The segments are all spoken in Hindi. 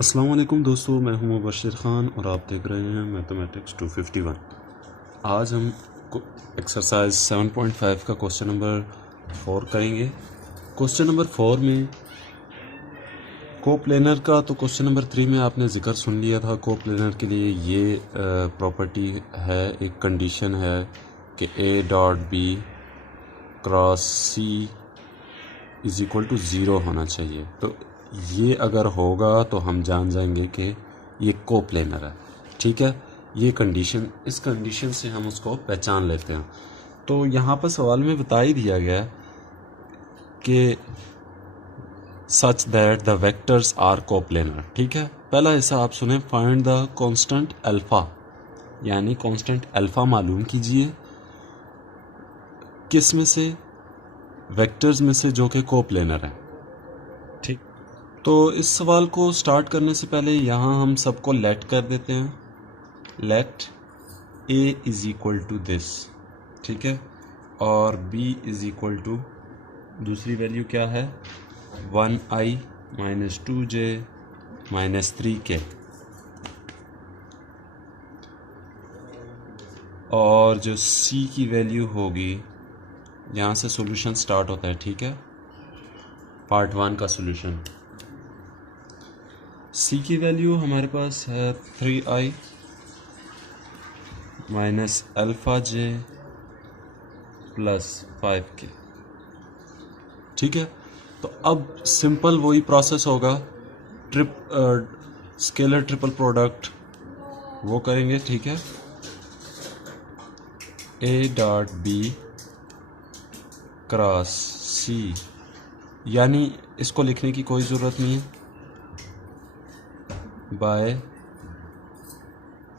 अस्सलाम वालेकुम दोस्तों, मैं हूं मुबशिर ख़ान और आप देख रहे हैं मैथमेटिक्स 251। आज हम एक्सरसाइज 7.5 का क्वेश्चन नंबर 4 करेंगे। क्वेश्चन नंबर 4 में कोप्लेनर का तो क्वेश्चन नंबर 3 में आपने ज़िक्र सुन लिया था। कोप्लेनर के लिए ये प्रॉपर्टी है, एक कंडीशन है कि A dot B cross C is equal to zero होना चाहिए। तो ये अगर होगा तो हम जान जाएंगे कि ये कोप्लेनर है। ठीक है, ये कंडीशन, इस कंडीशन से हम उसको पहचान लेते हैं। तो यहाँ पर सवाल में बता ही दिया गया है कि such that the vectors are coplanar. ठीक है, पहला हिस्सा आप सुने, फाइंड द कांस्टेंट अल्फ़ा, यानी कांस्टेंट अल्फ़ा मालूम कीजिए किस में से, वेक्टर्स में से जो कि कोप्लेनर है। ठीक, तो इस सवाल को स्टार्ट करने से पहले यहाँ हम सबको लेट कर देते हैं। Let A is equal to this, ठीक है, और बी इज़ इक्वल टू दूसरी वैल्यू क्या है, 1i minus 2j minus 3k, और जो c की वैल्यू होगी, यहाँ से सॉल्यूशन स्टार्ट होता है। ठीक है, पार्ट 1 का सॉल्यूशन। c की वैल्यू हमारे पास है 3i माइनस अल्फ़ा जे प्लस 5k। ठीक है, तो अब सिंपल वही प्रोसेस होगा, स्केलर ट्रिपल प्रोडक्ट वो करेंगे। ठीक है, ए डॉट बी क्रॉस सी, यानी इसको लिखने की कोई ज़रूरत नहीं है, बाय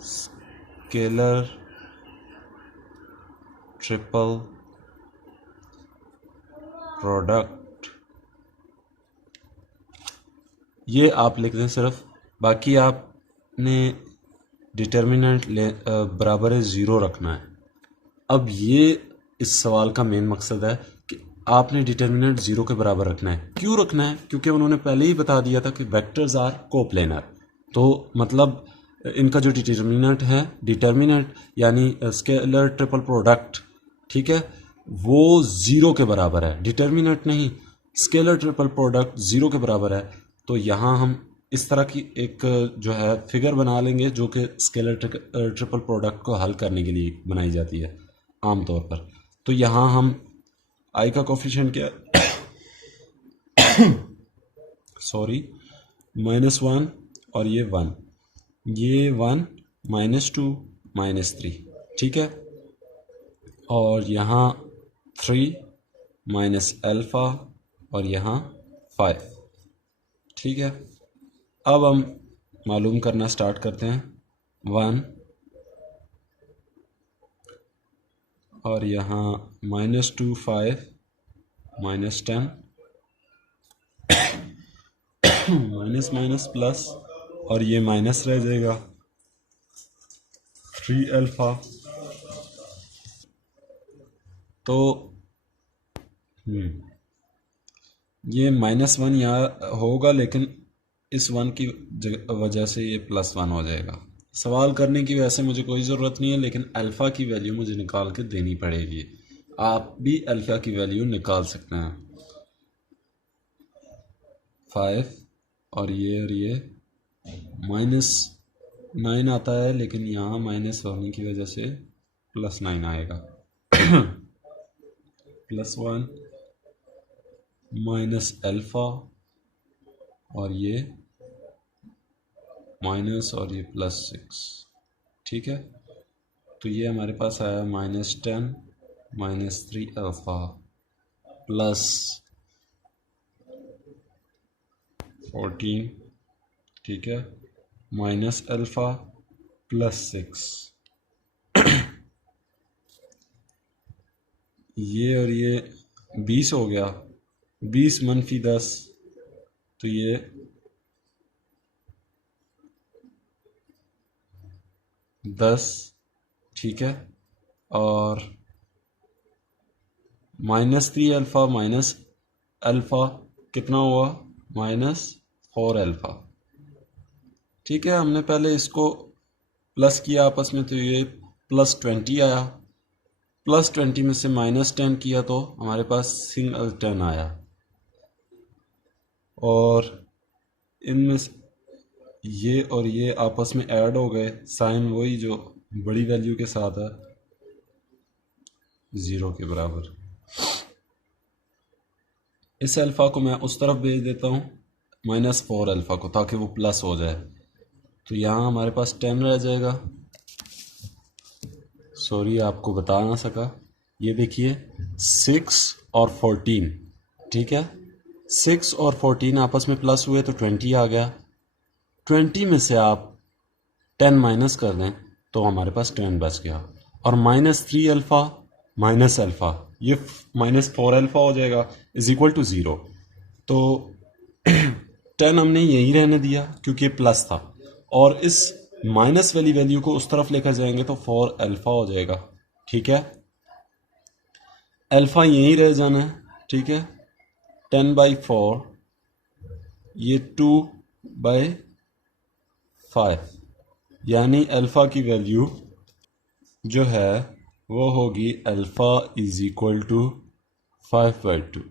स्केलर ट्रिपल प्रोडक्ट, ये आप लिख दें सिर्फ। बाकी आपने डिटर्मिनेंट बराबर है ज़ीरो रखना है। अब ये इस सवाल का मेन मकसद है कि आपने डिटर्मिनेंट ज़ीरो के बराबर रखना है। क्यों रखना है? क्योंकि उन्होंने पहले ही बता दिया था कि वेक्टर्स आर कोप्लेनर। तो मतलब इनका जो डिटर्मिनेंट यानी स्केलर ट्रिपल प्रोडक्ट, ठीक है, वो ज़ीरो के बराबर है, डिटर्मिनेंट नहीं। स्केलर ट्रिपल प्रोडक्ट ज़ीरो के बराबर है। तो यहाँ हम इस तरह की एक जो है फिगर बना लेंगे जो कि स्केलर ट्रिपल प्रोडक्ट को हल करने के लिए बनाई जाती है आम तौर पर। तो यहाँ हम आई का कोफिशिएंट क्या, सॉरी, -1 और ये 1, ये 1 -2 -3, ठीक है, और यहाँ 3 माइनस अल्फ़ा और यहाँ 5। ठीक है, अब हम मालूम करना स्टार्ट करते हैं। 1 और यहाँ -2 5 -10 माइनस माइनस प्लस, और ये माइनस रह जाएगा 3 अल्फ़ा। तो ये -1 यहाँ होगा, लेकिन इस 1 की वजह से ये +1 हो जाएगा। सवाल करने की वैसे मुझे कोई ज़रूरत नहीं है, लेकिन अल्फ़ा की वैल्यू मुझे निकाल के देनी पड़ेगी। आप भी अल्फ़ा की वैल्यू निकाल सकते हैं। 5 और ये -9 आता है, लेकिन यहाँ माइनस होने की वजह से +9 आएगा। +1 माइनस अल्फ़ा और ये माइनस और ये +6। ठीक है, तो ये हमारे पास आया -10 -3 अल्फ़ा प्लस 14, ठीक है, माइनस अल्फ़ा +6। ये और ये 20 हो गया, 20 - 10, तो ये 10, ठीक है, और -3 अल्फ़ा अल्फ़ा कितना हुआ, -4 अल्फ़ा। ठीक है, हमने पहले इसको प्लस किया आपस में तो ये +20 आया, +20 में से -10 किया तो हमारे पास सिंगल 10 आया, और इनमें से ये और ये आपस में ऐड हो गए, साइन वही जो बड़ी वैल्यू के साथ है 0 के बराबर। इस अल्फ़ा को मैं उस तरफ भेज देता हूँ -4 अल्फ़ा को, ताकि वो प्लस हो जाए। तो यहाँ हमारे पास 10 रह जाएगा। सॉरी आपको बता ना सका, ये देखिए 6 और 14, ठीक है, 6 और 14 आपस में प्लस हुए तो 20 आ गया। 20 में से आप 10 माइनस कर दें तो हमारे पास 10 बच गया, और -3 अल्फ़ा माइनस अल्फ़ा, ये -4 अल्फ़ा हो जाएगा इज इक्वल टू 0। तो 10 हमने यहीं रहने दिया क्योंकि ये प्लस था, और इस माइनस वाली वैल्यू को उस तरफ लेकर जाएंगे तो 4 अल्फ़ा हो जाएगा। ठीक है, अल्फ़ा यहीं रह जाना है। ठीक है, 10/4 ये 2/5, यानी अल्फ़ा की वैल्यू जो है वो होगी अल्फ़ा इज इक्वल टू 5/2।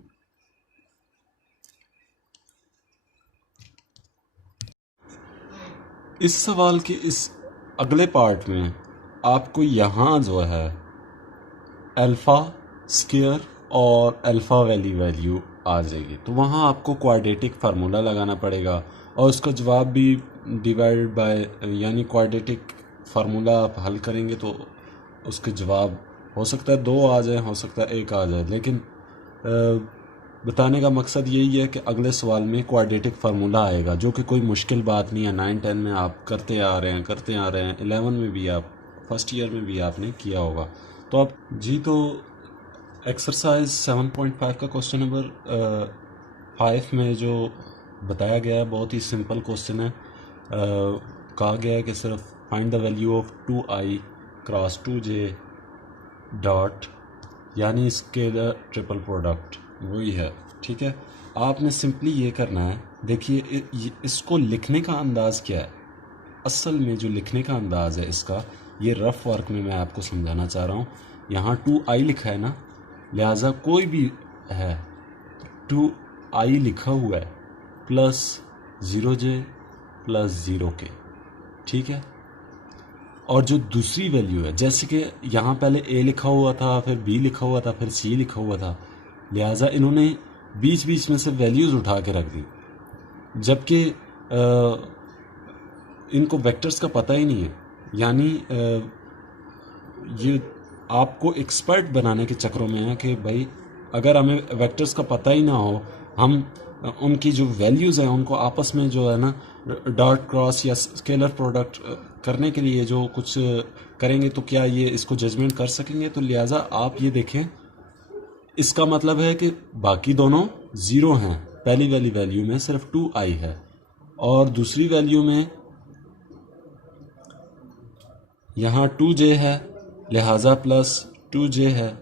इस सवाल के इस अगले पार्ट में आपको यहाँ जो है अल्फ़ा स्क्वायर और अल्फ़ा वाली वैल्यू आ जाएगी, तो वहाँ आपको क्वाड्रेटिक फार्मूला लगाना पड़ेगा, और उसका जवाब भी डिवाइडेड बाय, यानी क्वाड्रेटिक फार्मूला आप हल करेंगे तो उसके जवाब हो सकता है 2 आ जाए, हो सकता है 1 आ जाए, लेकिन बताने का मकसद यही है कि अगले सवाल में क्वाड्रेटिक फार्मूला आएगा, जो कि कोई मुश्किल बात नहीं है। 9-10 में आप करते आ रहे हैं, 11 में भी आप फर्स्ट ईयर में भी आपने किया होगा। तो आप जी, तो एक्सरसाइज 7.5 का क्वेश्चन नंबर 5 में जो बताया गया है बहुत ही सिंपल क्वेश्चन है। कहा गया है कि सिर्फ find the value of 2i cross 2j dot, यानी स्केलर ट्रिपल प्रोडक्ट वही है। ठीक है, आपने सिंपली ये करना है, देखिए इसको लिखने का अंदाज़ क्या है। असल में जो लिखने का अंदाज़ है इसका, ये रफ वर्क में मैं आपको समझाना चाह रहा हूँ। यहाँ 2i लिखा है ना, लिहाजा कोई भी है 2i लिखा हुआ है प्लस 0j प्लस 0k। ठीक है, और जो दूसरी वैल्यू है, जैसे कि यहाँ पहले a लिखा हुआ था, फिर b लिखा हुआ था, फिर c लिखा हुआ था, लिहाजा इन्होंने बीच बीच में से वैल्यूज़ उठा के रख दी, जबकि इनको वेक्टर्स का पता ही नहीं है। यानी ये आपको एक्सपर्ट बनाने के चक्रों में है कि भाई अगर हमें वेक्टर्स का पता ही ना हो, हम उनकी जो वैल्यूज़ हैं उनको आपस में जो है ना डॉट क्रॉस या स्केलर प्रोडक्ट करने के लिए जो कुछ करेंगे, तो क्या ये इसको जजमेंट कर सकेंगे? तो लिहाजा आप ये देखें, इसका मतलब है कि बाकी दोनों ज़ीरो हैं। पहली वाली वैल्यू में सिर्फ 2i है, और दूसरी वैल्यू में यहाँ 2j है, लिहाजा प्लस 2j है,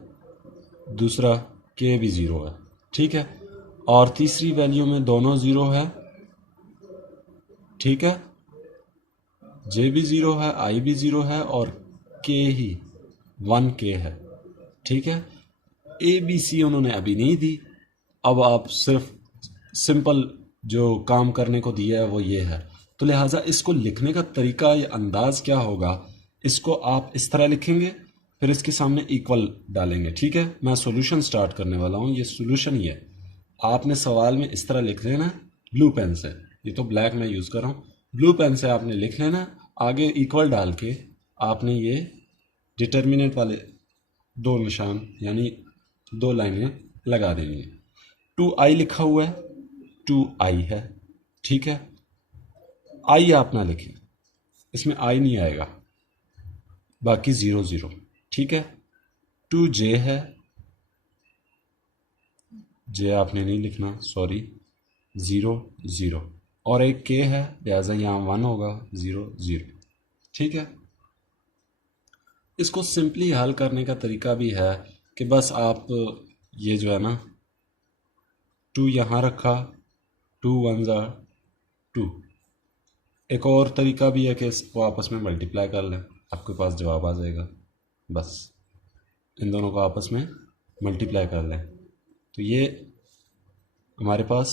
दूसरा k भी ज़ीरो है। ठीक है, और तीसरी वैल्यू में दोनों ज़ीरो है। ठीक है, j भी ज़ीरो है, i भी ज़ीरो है, और k ही 1k है। ठीक है, ए बी सी उन्होंने अभी नहीं दी। अब आप सिर्फ सिंपल जो काम करने को दिया है वो ये है, तो लिहाजा इसको लिखने का तरीका या अंदाज क्या होगा, इसको आप इस तरह लिखेंगे, फिर इसके सामने इक्वल डालेंगे। ठीक है, मैं सॉल्यूशन स्टार्ट करने वाला हूँ। ये सॉल्यूशन ही है, आपने सवाल में इस तरह लिख लेना ब्लू पेन से, ये तो ब्लैक मैं यूज़ कर रहा हूँ, ब्लू पेन से आपने लिख लेना, आगे इक्वल डाल के आपने ये डिटर्मिनेंट वाले 2 निशान यानी 2 लाइनें लगा देंगे। 2i लिखा हुआ है, 2i है। ठीक है, i आप ना लिखें, इसमें i नहीं आएगा, बाकी 0 0। ठीक है, 2j है, j आपने नहीं लिखना, सॉरी, 0 0, और एक k है, लिहाजा यहाँ 1 होगा, 0 0। ठीक है, इसको सिंपली हल करने का तरीका भी है कि बस आप ये जो है ना 2 यहाँ रखा, 2 1 ज़ा 2, एक और तरीका भी है कि इसको आपस में मल्टीप्लाई कर लें, आपके पास जवाब आ जाएगा। बस इन दोनों को आपस में मल्टीप्लाई कर लें तो ये हमारे पास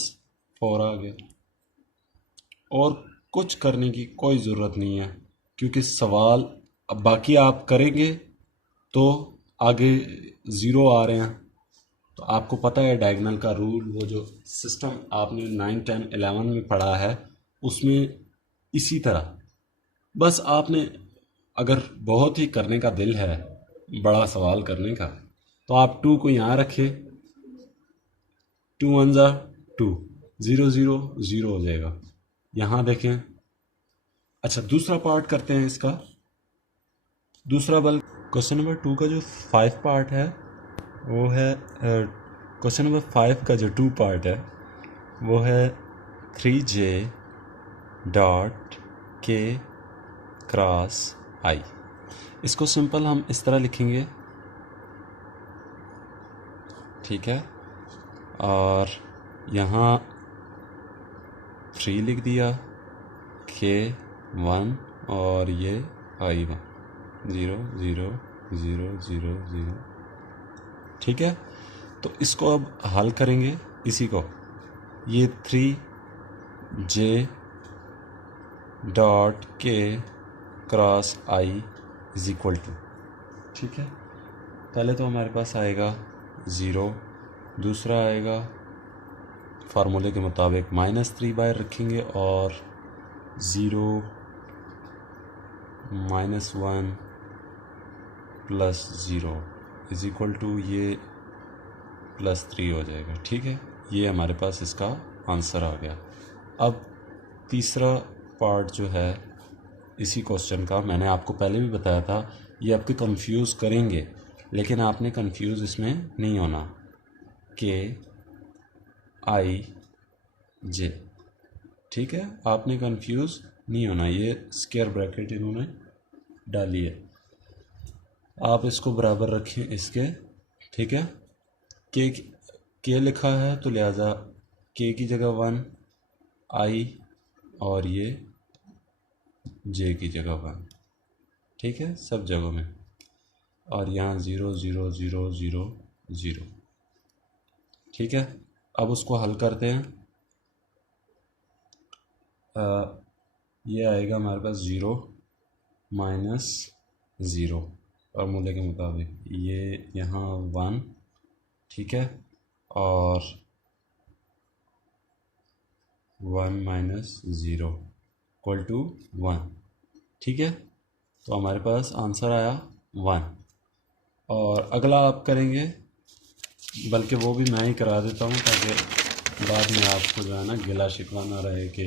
4 आ गया। और कुछ करने की कोई ज़रूरत नहीं है, क्योंकि सवाल अब बाकी आप करेंगे तो आगे ज़ीरो आ रहे हैं। तो आपको पता है डायगोनल का रूल, वो जो सिस्टम आपने 9, 10, 11 में पढ़ा है, उसमें इसी तरह बस आपने अगर बहुत ही करने का दिल है बड़ा सवाल करने का, तो आप 2 को यहाँ रखें, 2 1 जा 2, 0 0 0 हो जाएगा। यहाँ देखें। अच्छा, दूसरा पार्ट करते हैं इसका। दूसरा बल क्वेश्चन नंबर 2 का जो 5 पार्ट है वो है, क्वेश्चन नंबर 5 का जो 2 पार्ट है वो है 3j डॉट के क्रॉस आई। इसको सिंपल हम इस तरह लिखेंगे, ठीक है। और यहाँ 3 लिख दिया, K1 और ये I1, 0 0 0 0 0, ठीक है। तो इसको अब हल करेंगे इसी को, ये 3j dot K cross I is equal to, ठीक है। पहले तो हमारे पास आएगा 0, दूसरा आएगा फार्मूले के मुताबिक -3 बाहर रखेंगे और 0 -1 प्लस 0 इज इक्वल टू ये +3 हो जाएगा, ठीक है। ये हमारे पास इसका आंसर आ गया। अब तीसरा पार्ट जो है इसी क्वेश्चन का, मैंने आपको पहले भी बताया था, ये आपके कंफ्यूज करेंगे, लेकिन आपने कंफ्यूज इसमें नहीं होना। KIJ, ठीक है, आपने कंफ्यूज नहीं होना। ये स्क्वायर ब्रैकेट इन्होंने डाली है, आप इसको बराबर रखें इसके, ठीक है। के लिखा है तो लिहाजा के की जगह 1, I और ये J की जगह 1, ठीक है, सब जगहों में। और यहाँ 0 0 0 0 0, ठीक है। अब उसको हल करते हैं। ये आएगा हमारे पास 0 -0 और मूल्य के मुताबिक ये यहाँ 1, ठीक है, और 1 -0 इक्वल टू 1, ठीक है। तो हमारे पास आंसर आया 1। और अगला आप करेंगे, बल्कि वो भी मैं ही करा देता हूँ ताकि बाद में आपको जो है ना गिला शिकवा ना रहे कि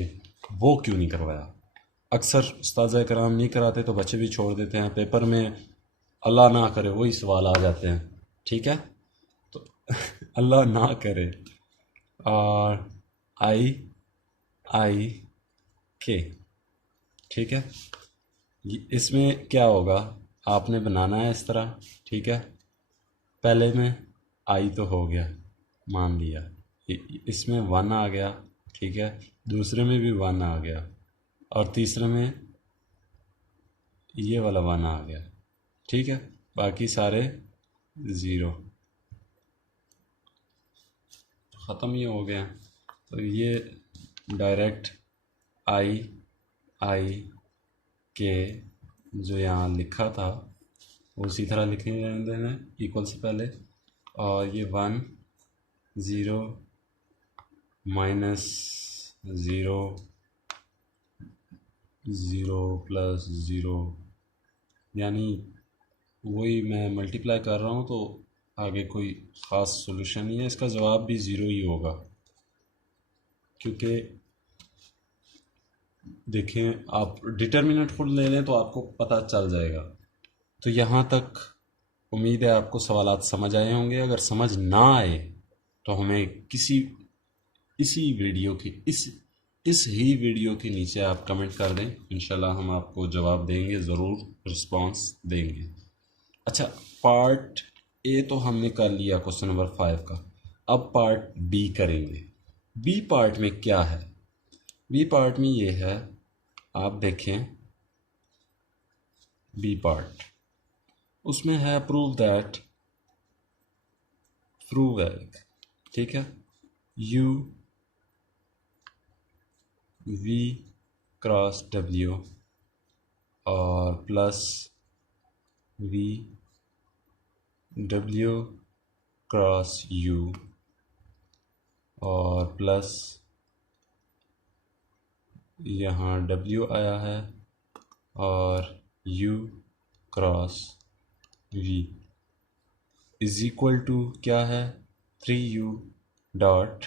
वो क्यों नहीं करवाया। अक्सर उस्ताद कराम नहीं कराते तो बच्चे भी छोड़ देते हैं, पेपर में अल्लाह ना करे वही सवाल आ जाते हैं, ठीक है। तो अल्लाह ना करे। और I K, ठीक है। इसमें क्या होगा, आपने बनाना है इस तरह, ठीक है। पहले में I तो हो गया, मान लिया, इसमें 1 आ गया, ठीक है, दूसरे में भी 1 आ गया, और तीसरे में ये वाला 1 आ गया, ठीक है। बाकी सारे 0, ख़त्म ही हो गया। तो ये डायरेक्ट I K जो यहाँ लिखा था उसी तरह लिखेंगे, देना इक्वल से पहले, और ये 1 0 -0 0 +0, यानी वही मैं मल्टीप्लाई कर रहा हूँ, तो आगे कोई ख़ास सॉल्यूशन नहीं है, इसका जवाब भी 0 ही होगा। क्योंकि देखें, आप डिटर्मिनेंट खुद ले लें तो आपको पता चल जाएगा। तो यहाँ तक उम्मीद है आपको सवालात समझ आए होंगे। अगर समझ ना आए तो हमें इसी वीडियो की इस ही वीडियो के नीचे आप कमेंट कर दें, इंशाल्लाह हम आपको जवाब देंगे, ज़रूर रिस्पांस देंगे। अच्छा, पार्ट ए तो हमने कर लिया क्वेश्चन नंबर 5 का। अब पार्ट बी करेंगे। बी पार्ट में क्या है? बी पार्ट में ये है, आप देखें बी पार्ट, उसमें है प्रूव दैट, प्रूव है, ठीक है, यू वी क्रॉस डब्ल्यू और plus V W cross U और प्लस यहाँ डब्ल्यू आया है और U cross V is equal to क्या है, 3u dot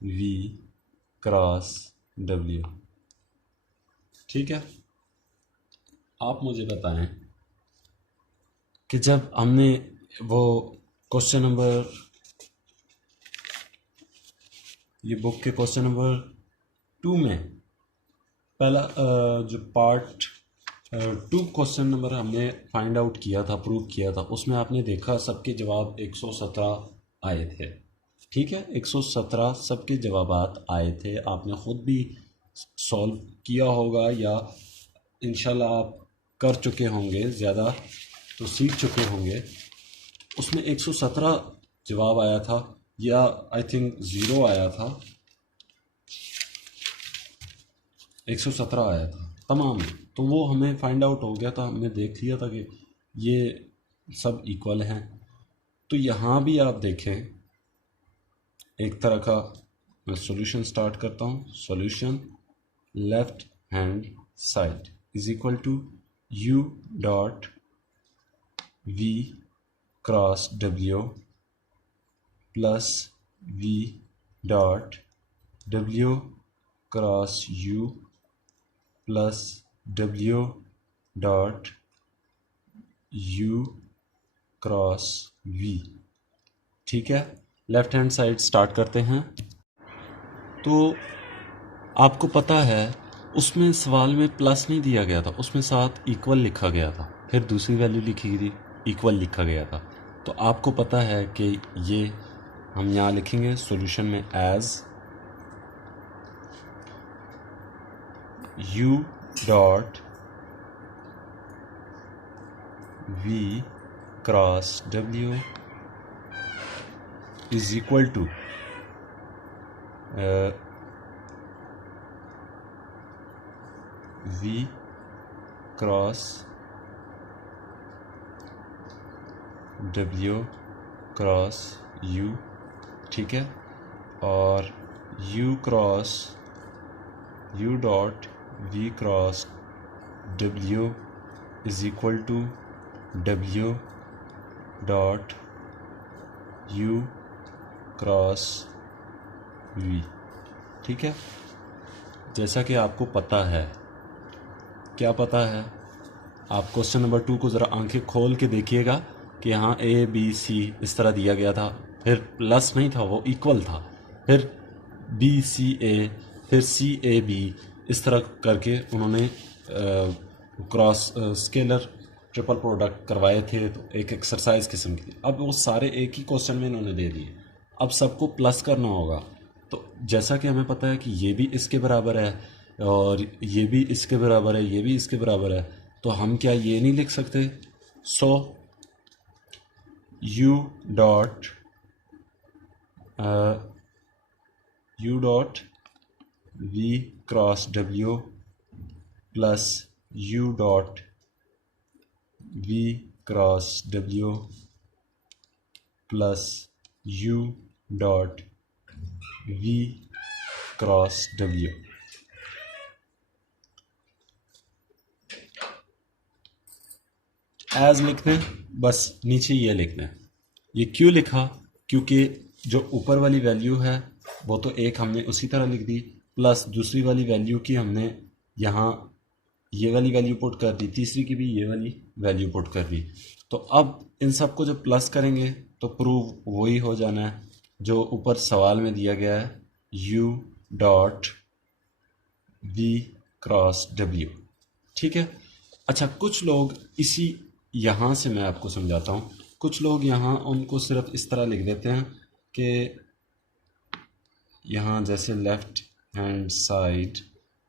V cross W. ठीक है, आप मुझे बताएं कि जब हमने वो क्वेश्चन नंबर, ये बुक के क्वेश्चन नंबर 2 में पहला जो पार्ट 2 क्वेश्चन नंबर हमने फाइंड आउट किया था, प्रूव किया था, उसमें आपने देखा सबके जवाब 117 आए थे। ठीक है, 117 सबके जवाबात आए थे। आपने ख़ुद भी सॉल्व किया होगा या इंशाल्लाह आप कर चुके होंगे, ज़्यादा तो सीख चुके होंगे। उसमें 117 जवाब आया था या आई थिंक 0 आया था, 117 आया था तमाम। तो वो हमें फाइंड आउट हो गया था, हमने देख लिया था कि ये सब इक्वल हैं। तो यहाँ भी आप देखें एक तरह का, मैं सॉल्यूशन स्टार्ट करता हूँ। Solution left hand side is equal to U dot V cross W plus V dot W cross U plus W dot U cross V. ठीक है, लेफ्ट हैंड साइड स्टार्ट करते हैं। तो आपको पता है उसमें सवाल में प्लस नहीं दिया गया था, उसमें साथ इक्वल लिखा गया था, फिर दूसरी वैल्यू लिखी गई, इक्वल लिखा गया था। तो आपको पता है कि ये हम यहाँ लिखेंगे सॉल्यूशन में as u dot v cross w is equal to v cross w cross u। ठीक है, और u cross u dot v cross w is equal to w dot u cross v। ठीक है, जैसा कि आपको पता है, क्या पता है, आप क्वेश्चन नंबर 2 को ज़रा आंखें खोल के देखिएगा कि यहाँ a b c इस तरह दिया गया था, फिर प्लस नहीं था, वो इक्वल था, फिर b c a, फिर c a b, इस तरह करके उन्होंने क्रॉस स्केलर ट्रिपल प्रोडक्ट करवाए थे। तो एक एक्सरसाइज किस्म की, अब वो सारे एक ही क्वेश्चन में इन्होंने दे दिए, अब सबको प्लस करना होगा। तो जैसा कि हमें पता है कि ये भी इसके बराबर है और ये भी इसके बराबर है, ये भी इसके बराबर है, तो हम क्या ये नहीं लिख सकते? So u dot v cross w plus u dot v cross w plus u dot v cross w। As लिख दें, बस नीचे ये लिख दें। ये क्यों लिखा? क्योंकि जो ऊपर वाली वैल्यू है वो तो एक हमने उसी तरह लिख दी, प्लस दूसरी वाली वैल्यू की हमने यहाँ ये वाली वैल्यू पुट कर दी, तीसरी की भी ये वाली वैल्यू पुट कर दी। तो अब इन सब को जब प्लस करेंगे तो प्रूव वही हो जाना है जो ऊपर सवाल में दिया गया है, u dot v cross w। ठीक है, अच्छा, कुछ लोग इसी, यहाँ से मैं आपको समझाता हूँ, कुछ लोग यहाँ उनको सिर्फ इस तरह लिख देते हैं कि यहाँ जैसे left hand side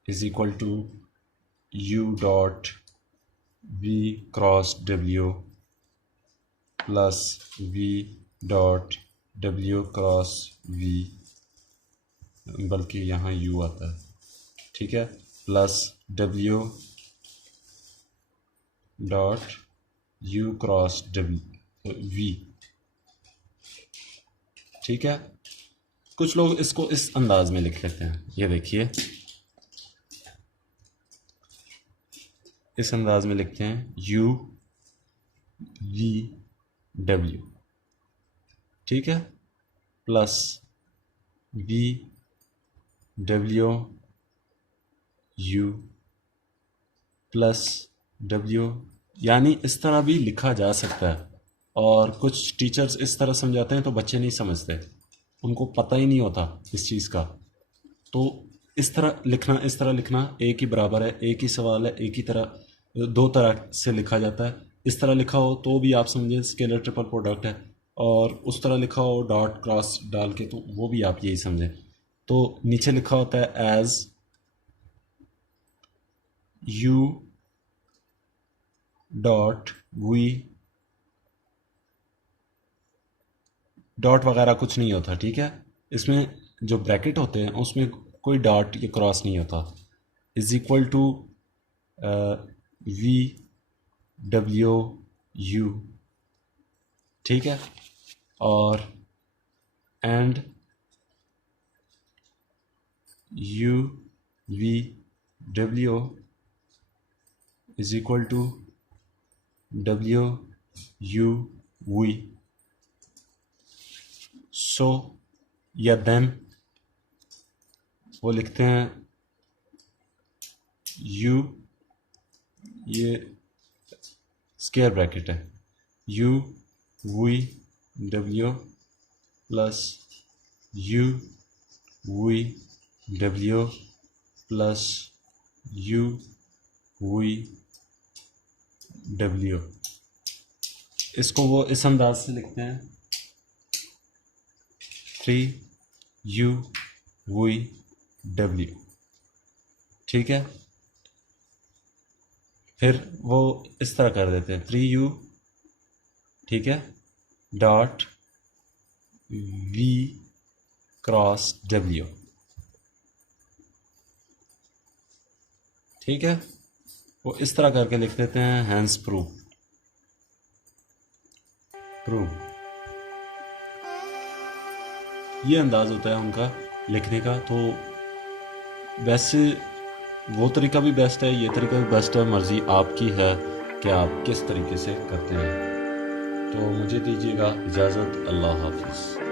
is equal to U dot V cross W plus V dot W cross V, बल्कि यहाँ यू आता है, ठीक है, plus W dot U cross W V, ठीक है। कुछ लोग इसको इस अंदाज में लिख लेते हैं, ये देखिए इस अंदाज में लिखते हैं यू वी डब्ल्यू, ठीक है, plus V W you plus W, यानी इस तरह भी लिखा जा सकता है। और कुछ टीचर्स इस तरह समझाते हैं तो बच्चे नहीं समझते, उनको पता ही नहीं होता इस चीज़ का। तो इस तरह लिखना एक ही बराबर है, एक ही सवाल है, एक ही तरह, दो तरह से लिखा जाता है। इस तरह लिखा हो तो भी आप समझें स्केलर ट्रिपल प्रोडक्ट है, और उस तरह लिखा हो डॉट क्रॉस डाल के तो वो भी आप यही समझें। तो नीचे लिखा होता है एज यू डॉट वी, डॉट वगैरह कुछ नहीं होता, ठीक है। इसमें जो ब्रैकेट होते हैं उसमें कोई डॉट या क्रॉस नहीं होता। Is equal to V W U, ठीक है, और and U V W is equal to W U V. So या देन वो लिखते हैं यू, ये स्क्वायर ब्रैकेट है, U V W plus U V W plus U V W. इसको वो इस अंदाज से लिखते हैं 3u वी डब्ल्यू, ठीक है। फिर वो इस तरह कर देते हैं 3u, ठीक है, डॉट वी क्रॉस डब्ल्यू, ठीक है। वो इस तरह करके लिख देते हैं हैंस प्रूव। ये अंदाज होता है उनका लिखने का। तो वैसे वो तरीका भी बेस्ट है, ये तरीका भी बेस्ट है, मर्ज़ी आपकी है कि आप किस तरीके से करते हैं। तो मुझे दीजिएगा इजाज़त, अल्लाह हाफिज़।